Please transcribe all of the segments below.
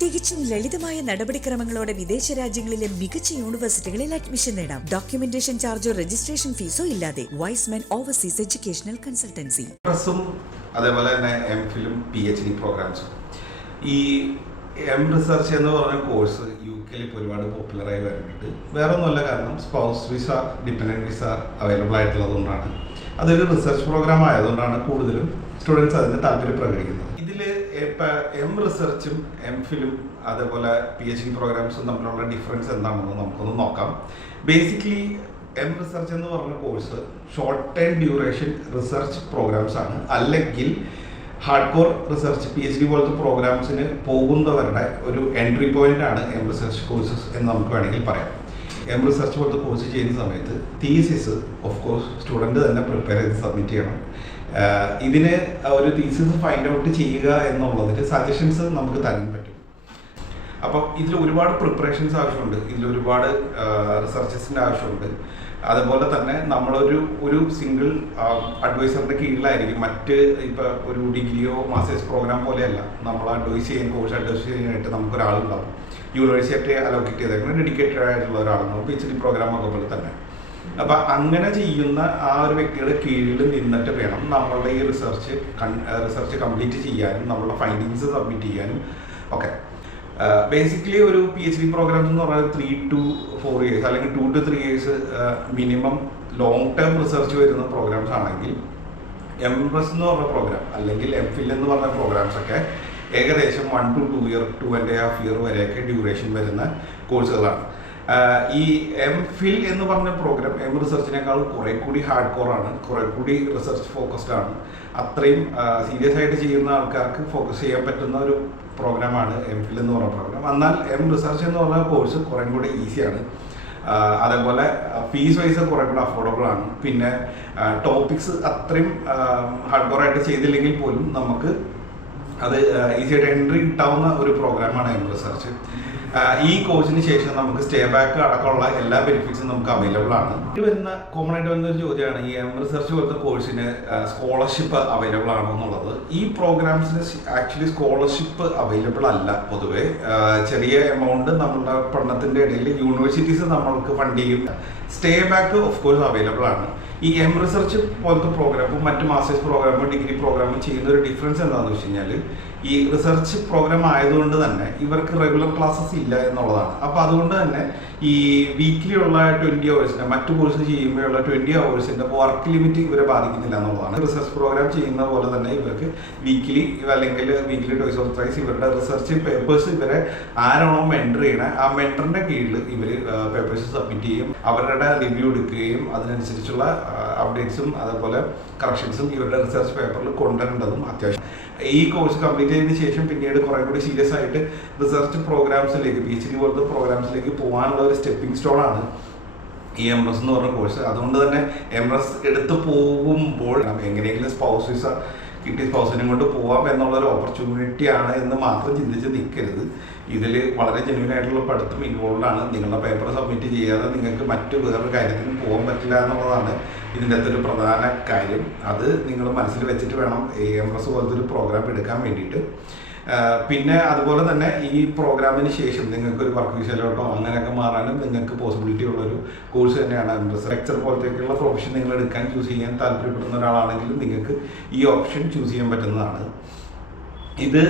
തികച്ചും ലളിതമായ നടപടിക്രമങ്ങളോടെ വിദേശ രാജ്യങ്ങളിലെ മികച്ച യൂണിവേഴ്സിറ്റികളിൽ അഡ്മിഷൻ നേടാം. ഡോക്യുമെന്റേഷൻ ചാർജോ രജിസ്ട്രേഷൻ ഫീസോ ഇല്ലാതെ. Wiseman overseas educational consultancy. അതേപോലെ തന്നെ എംഫിലും PhD പ്രോഗ്രാംസും. ഈ റിസർച്ച് എന്ന് പറഞ്ഞ കോഴ്സ് UK ഇപ്പോൾ ഒരുപാട് പോപ്പുലറായി വരുന്നുണ്ട്. വേറെ ഒന്നുമല്ല, കാരണം spouse visa, dependent visa available ആയിട്ടുള്ളതുകൊണ്ടാണ്. അതൊരു റിസർച്ച് പ്രോഗ്രാം ആയതുകൊണ്ടാണ് കൂടുതലും സ്റ്റുഡൻസ് അതിന് താല്പര്യം പ്രകടിപ്പിക്കുന്നത്. ഇതിൽ ഇപ്പം റിസർച്ചും എംഫിലും അതേപോലെ PhD പ്രോഗ്രാംസും തമ്മിലുള്ള ഡിഫറൻസ് എന്താണെന്ന് നമുക്കൊന്ന് നോക്കാം. ബേസിക്കലി റിസർച്ച് എന്ന് പറഞ്ഞ course short time duration research programs ആണ്. അല്ലെങ്കിൽ ഹാർഡ് കോർ റിസർച്ച് PhD പോലത്തെ പ്രോഗ്രാംസിന് പോകുന്നവരുടെ ഒരു എൻട്രി പോയിന്റ് ആണ് റിസർച്ച് കോഴ്സസ് എന്ന് നമുക്ക് വേണമെങ്കിൽ പറയാം. റിസർച്ച് പോലത്തെ കോഴ്സ് ചെയ്യുന്ന സമയത്ത് തീസിസ് ഓഫ് കോഴ്സ് സ്റ്റുഡൻറ്റ് തന്നെ പ്രിപ്പയർ ചെയ്ത് സബ്മിറ്റ് ചെയ്യണം. ഇതിന് ഒരു തീസിസ് ഫൈൻഡ് ഔട്ട് ചെയ്യുക എന്നുള്ളതിന് സജഷൻസ് നമുക്ക് തരാൻ പറ്റും. അപ്പം ഇതിൽ ഒരുപാട് പ്രിപ്പറേഷൻസ് ആവശ്യമുണ്ട്, ഇതിൽ ഒരുപാട് റിസർച്ചസിൻ്റെ ആവശ്യമുണ്ട്. അതുപോലെ തന്നെ നമ്മളൊരു സിംഗിൾ അഡ്വൈസറിൻ്റെ കീഴിലായിരിക്കും. മറ്റ് ഇപ്പോൾ ഒരു ഡിഗ്രിയോ മാസ്റ്റേഴ്സ് പ്രോഗ്രാം പോലെയല്ല. നമ്മൾ കോഴ്സ് അഡ്വൈസ് ചെയ്യാനായിട്ട് നമുക്കൊരാളുണ്ടാവും. യൂണിവേഴ്സിറ്റി അലോക്കേറ്റ് ചെയ്തേക്കുന്നത് ഡെഡിക്കേറ്റഡ് ആയിട്ടുള്ള ഒരാളുണ്ടാവും. PhD പ്രോഗ്രാമൊക്കെ പോലെ തന്നെ. അപ്പം അങ്ങനെ ചെയ്യുന്ന ആ ഒരു വ്യക്തിയുടെ കീഴിൽ നിന്നിട്ട് വേണം നമ്മളുടെ ഈ റിസർച്ച് കംപ്ലീറ്റ് ചെയ്യാനും നമ്മളുടെ ഫൈൻഡിങ്സ് സബ്മിറ്റ് ചെയ്യാനും ഒക്കെ. ബേസിക്കലി ഒരു PhD പ്രോഗ്രാംസ് എന്ന് പറഞ്ഞാൽ 3 to 4 years അല്ലെങ്കിൽ 2 to 3 years minimum long term research വരുന്ന പ്രോഗ്രാംസ് ആണെങ്കിൽ MRes എന്ന് പറഞ്ഞ പ്രോഗ്രാം അല്ലെങ്കിൽ MPhil എന്ന് പറഞ്ഞ പ്രോഗ്രാംസ് ഒക്കെ ഏകദേശം 1 to 2 year 2.5 year വരെയൊക്കെ ഡ്യൂറേഷൻ വരുന്ന കോഴ്സുകളാണ്. ഈ MPhil എന്ന് പറഞ്ഞ പ്രോഗ്രാം റിസർച്ചിനേക്കാൾ കുറെ കൂടി ഹാർഡ് കോർ ആണ്, കുറെ കൂടി റിസർച്ച് ഫോക്കസ്ഡ് ആണ്. അത്രയും സീരിയസ് ആയിട്ട് ചെയ്യുന്ന ആൾക്കാർക്ക് ഫോക്കസ് ചെയ്യാൻ പറ്റുന്ന ഒരു പ്രോഗ്രാമാണ് MPhil എന്ന് പറഞ്ഞ പ്രോഗ്രാം. എന്നാൽ റിസർച്ച് എന്ന് പറഞ്ഞ കോഴ്സ് കുറെ കൂടി ഈസിയാണ്. അതേപോലെ ഫീസ് വൈസ് കുറെ കൂടെ അഫോർഡബിൾ ആണ്. പിന്നെ ടോപ്പിക്സ് അത്രയും ഹാർഡ് കോർ ആയിട്ട് ചെയ്തില്ലെങ്കിൽ പോലും നമുക്ക് അത് ഈസിയായിട്ട് എൻട്രി കിട്ടാവുന്ന ഒരു പ്രോഗ്രാമാണ് റിസർച്ച്. ഈ കോഴ്സിന് ശേഷം നമുക്ക് സ്റ്റേ ബാക്ക് അടക്കമുള്ള എല്ലാ ബെനിഫിറ്റ്സും നമുക്ക് അവൈലബിൾ ആണ്. ഇത് വരുന്ന കോമൺ ആയിട്ട് വരുന്ന ഒരു ചോദ്യമാണ്, ഈ റിസർച്ച് പോലത്തെ കോഴ്സിന് സ്കോളർഷിപ്പ് അവൈലബിൾ ആണോ എന്നുള്ളത്. ഈ പ്രോഗ്രാംസിന് ആക്ച്വലി സ്കോളർഷിപ്പ് അവൈലബിൾ അല്ല. പൊതുവെ ചെറിയ എമൗണ്ട് നമ്മളുടെ പഠനത്തിൻ്റെ ഇടയിൽ യൂണിവേഴ്സിറ്റീസ് നമ്മൾക്ക് ഫണ്ട് ചെയ്യും. Stay back of course available ആണ്. ഈ റിസർച്ച് പോലത്തെ പ്രോഗ്രാമും മറ്റ് മാസ്റ്റേഴ്സ് പ്രോഗ്രാമും ഡിഗ്രി പ്രോഗ്രാമും ചെയ്യുന്ന ഒരു ഡിഫറൻസ് എന്താണെന്ന് വെച്ച് കഴിഞ്ഞാൽ, ഈ റിസർച്ച് പ്രോഗ്രാം ആയതുകൊണ്ട് തന്നെ ഇവർക്ക് റെഗുലർ ക്ലാസ്സസ് ഇല്ല എന്നുള്ളതാണ്. അപ്പോൾ അതുകൊണ്ട് തന്നെ ഈ വീക്ക്ലി ഉള്ള 20 hours മറ്റു കോഴ്സ് ചെയ്യുമ്പോഴുള്ള 20 hours വർക്ക് ലിമിറ്റ് ഇവരെ ബാധിക്കുന്നില്ല എന്നുള്ളതാണ്. റിസർച്ച് പ്രോഗ്രാം ചെയ്യുന്ന പോലെ തന്നെ ഇവർക്ക് വീക്ക്ലി അല്ലെങ്കിൽ വീക്ക്ലി ട്വൈസ് ഓർ ത്രൈസ് ഇവരുടെ റിസർച്ച് പേപ്പേഴ്സ് ഇവരെ ആരാണോ മെൻറ്റർ ചെയ്യണേ ആ മെൻറ്ററിൻ്റെ കീഴിൽ ഇവർ പേപ്പേഴ്സ് സബ്മിറ്റ് ചെയ്യും. അവരുടെ റിവ്യൂ എടുക്കുകയും അതിനനുസരിച്ചുള്ള അപ്ഡേറ്റ്സും അതുപോലെ കറക്ഷൻസും ഇവരുടെ റിസർച്ച് പേപ്പറിൽ കൊണ്ടുവരേണ്ടതും അത്യാവശ്യം. ഈ കോഴ്സ് കംപ്ലീറ്റ് ചെയ്തതിന് ശേഷം പിന്നീട് കുറെ കൂടി സീരിയസ് ആയിട്ട് റിസർച്ച് പ്രോഗ്രാംസിലേക്ക് PhD പോലത്തെ പ്രോഗ്രാംസിലേക്ക് പോകാനുള്ള ഒരു സ്റ്റെപ്പിംഗ് സ്റ്റോൺ ആണ് ഈ MRes എന്ന് പറഞ്ഞ കോഴ്സ്. അതുകൊണ്ട് തന്നെ MRes എടുത്ത് പോകുമ്പോൾ എങ്ങനെയെങ്കിലും സ്പൗസ് വിസ കിട്ടി സ്പൗസിനും കൊണ്ട് പോകാം എന്നുള്ളൊരു ഓപ്പർച്യൂണിറ്റി ആണ് എന്ന് മാത്രം ചിന്തിച്ച് നിൽക്കരുത്. ഇതിൽ വളരെ ജെന്യൂൻ ആയിട്ടുള്ള പഠിത്തം ഇൻവോൾവ് ആണ്. നിങ്ങളുടെ പേപ്പർ സബ്മിറ്റ് ചെയ്യാതെ നിങ്ങൾക്ക് മറ്റു വേറൊരു കാര്യത്തിന് പോകാൻ പറ്റില്ല എന്നുള്ളതാണ് ഇതിൻ്റെ അകത്തൊരു പ്രധാന കാര്യം. അത് നിങ്ങൾ മനസ്സിൽ വെച്ചിട്ട് വേണം MRes പോലത്തെ ഒരു പ്രോഗ്രാം എടുക്കാൻ വേണ്ടിയിട്ട്. പിന്നെ അതുപോലെ തന്നെ ഈ പ്രോഗ്രാമിന് ശേഷം നിങ്ങൾക്ക് ഒരു വർക്ക് വിസയിലോട്ടോ അങ്ങനെയൊക്കെ മാറാനും നിങ്ങൾക്ക് പോസിബിലിറ്റി ഉള്ളൊരു കോഴ്സ് തന്നെയാണ് MRes. ലെക്ചർ പോലത്തേക്കുള്ള പ്രൊഫഷൻ നിങ്ങൾ എടുക്കാൻ ചൂസ് ചെയ്യാൻ താല്പര്യപ്പെടുന്ന ഒരാളാണെങ്കിൽ നിങ്ങൾക്ക് ഈ ഓപ്ഷൻ ചൂസ് ചെയ്യാൻ പറ്റുന്നതാണ്. ഇത്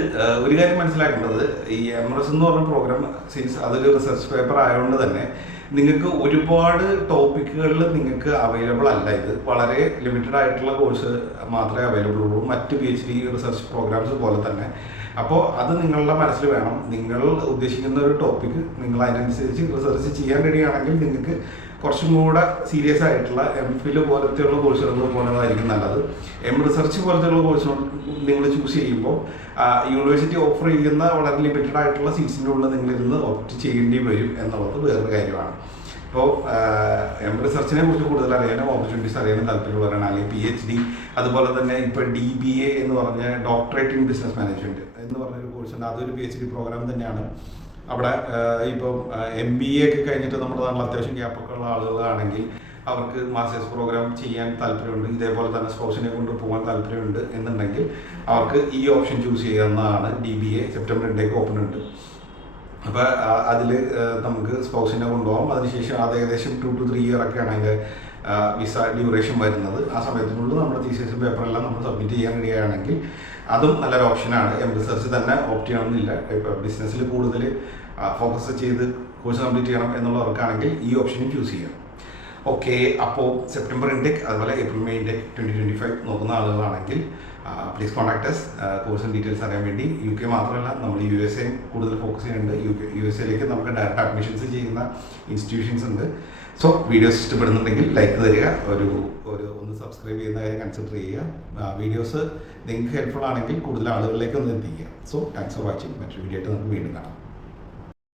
ഒരു കാര്യം മനസ്സിലാക്കേണ്ടത്, ഈ MRes എന്ന് പറഞ്ഞ പ്രോഗ്രാം സിൻസ് അതൊരു റിസർച്ച് പേപ്പർ ആയതുകൊണ്ട് തന്നെ നിങ്ങൾക്ക് ഒരുപാട് ടോപ്പിക്കുകളിൽ നിങ്ങൾക്ക് അവൈലബിൾ അല്ല. ഇത് വളരെ ലിമിറ്റഡ് ആയിട്ടുള്ള കോഴ്സ് മാത്രമേ അവൈലബിൾ ഉള്ളൂ, മറ്റ് PhD റിസർച്ച് പ്രോഗ്രാംസ് പോലെ തന്നെ. അപ്പോൾ അത് നിങ്ങളുടെ മനസ്സിൽ വേണം. നിങ്ങൾ ഉദ്ദേശിക്കുന്ന ഒരു ടോപ്പിക്ക് നിങ്ങൾ അതിനനുസരിച്ച് റിസർച്ച് ചെയ്യാൻ റെഡിയാണെങ്കിൽ നിങ്ങൾക്ക് കുറച്ചും കൂടെ സീരിയസ് ആയിട്ടുള്ള MPhil പോലത്തെയുള്ള കോഴ്സുകൾ പോകുന്നതായിരിക്കും നല്ലത്. റിസർച്ച് പോലത്തെയുള്ള കോഴ്സുകൾ നിങ്ങൾ ചൂസ് ചെയ്യുമ്പോൾ യൂണിവേഴ്സിറ്റി ഓഫർ ചെയ്യുന്ന വളരെ ലിമിറ്റഡ് ആയിട്ടുള്ള സീറ്റ്സിൻ്റെ ഉള്ളിൽ നിങ്ങളിരുന്ന് ഓപ്റ്റ് ചെയ്യേണ്ടി വരും എന്നുള്ളത് വേറൊരു കാര്യമാണ്. ഇപ്പോൾ റിസർച്ചിനെ കുറിച്ച് കൂടുതൽ അറിയാനും ഓപ്പർച്യൂണിറ്റീസ് അറിയാനും താല്പര്യമുള്ളവരാണ്, അല്ലെങ്കിൽ PhD അതുപോലെ തന്നെ ഇപ്പോൾ DBA എന്ന് പറഞ്ഞ ഡോക്ടറേറ്റ് ഇൻ ബിസിനസ് മാനേജ്മെൻറ്റ് എന്ന് പറഞ്ഞൊരു കോഴ്സുണ്ട്. അതൊരു PhD പ്രോഗ്രാം തന്നെയാണ്. അവിടെ ഇപ്പം MBA ഒക്കെ കഴിഞ്ഞിട്ട് നമ്മുടെ നാട്ടിൽ അത്യാവശ്യം ഗ്യാപ്പൊക്കെ ഉള്ള ആളുകളാണെങ്കിൽ അവർക്ക് മാസ്റ്റേഴ്സ് പ്രോഗ്രാം ചെയ്യാൻ താല്പര്യമുണ്ട്, ഇതേപോലെ തന്നെ സ്പൗസിനെ കൊണ്ട് പോകാൻ താല്പര്യമുണ്ട് എന്നുണ്ടെങ്കിൽ അവർക്ക് ഈ ഓപ്ഷൻ ചൂസ് ചെയ്യാവുന്നതാണ്. DBA സെപ്റ്റംബർ 2 ഓപ്പൺ ഉണ്ട്. അപ്പോൾ അതിൽ നമുക്ക് സ്പൗസിനെ കൊണ്ടുപോകാം. അതിനുശേഷം അത് ഏകദേശം 2 to 3 year ഒക്കെയാണ് അതിൻ്റെ വിസ ഡ്യൂറേഷൻ വരുന്നത്. ആ സമയത്തിനുള്ളിൽ നമ്മുടെ തീസിസും പേപ്പറെല്ലാം നമ്മൾ സബ്മിറ്റ് ചെയ്യാൻ കഴിയുകയാണെങ്കിൽ അതും നല്ലൊരു ഓപ്ഷനാണ്. റിസർച്ച് തന്നെ ഓപ്റ്റ് ചെയ്യണമെന്നില്ല. ഇപ്പോൾ ബിസിനസ്സിൽ കൂടുതൽ ഫോക്കസ് ചെയ്ത് കോഴ്സ് കംപ്ലീറ്റ് ചെയ്യണം എന്നുള്ളവർക്കാണെങ്കിൽ ഈ ഓപ്ഷനും ചൂസ് ചെയ്യാം. ഓക്കെ, അപ്പോൾ സെപ്റ്റംബർ ഇൻടേക്ക് അതുപോലെ ഏപ്രിൽ മെയ് ഇൻടേക്ക് 2025 നോക്കുന്ന ആളുകളാണെങ്കിൽ പ്ലീസ് കോൺടാക്ട് അസ്. കോഴ്സിൻ്റെ ഡീറ്റെയിൽസ് അറിയാൻ വേണ്ടി. UK മാത്രമല്ല, നമ്മൾ USA കൂടുതൽ ഫോക്കസ് ചെയ്യുന്നുണ്ട്. USA നമുക്ക് ഡയറക്റ്റ് അഡ്മിഷൻസ് ചെയ്യുന്ന ഇൻസ്റ്റിറ്റ്യൂഷൻസ് ഉണ്ട്. സോ വീഡിയോസ് ഇഷ്ടപ്പെടുന്നുണ്ടെങ്കിൽ ലൈക്ക് തരിക, ഒന്ന് സബ്സ്ക്രൈബ് ചെയ്യുന്ന കാര്യം കൺസിഡർ ചെയ്യുക. വീഡിയോസ് നിങ്ങൾക്ക് ഹെൽപ്ഫുൾ ആണെങ്കിൽ കൂടുതൽ ആളുകളിലേക്ക് ഒന്ന് എത്തിക്കുക. So thanks for watching. മറ്റൊരു വീഡിയോ ആയിട്ട് നമുക്ക് വീണ്ടും കാണാം.